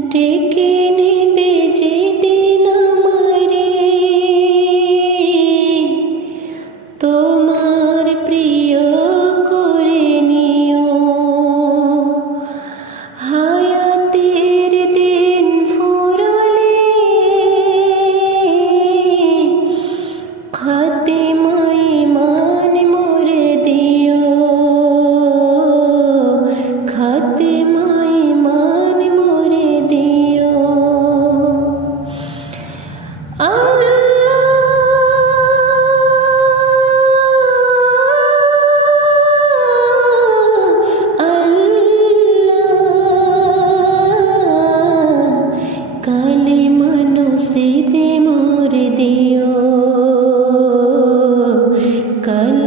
ডেকে নেবে যেদিন আমারে। তোমার প্রিয় করে নিও। হায়াতের দিন ফুরালে। খাতে kau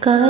Kau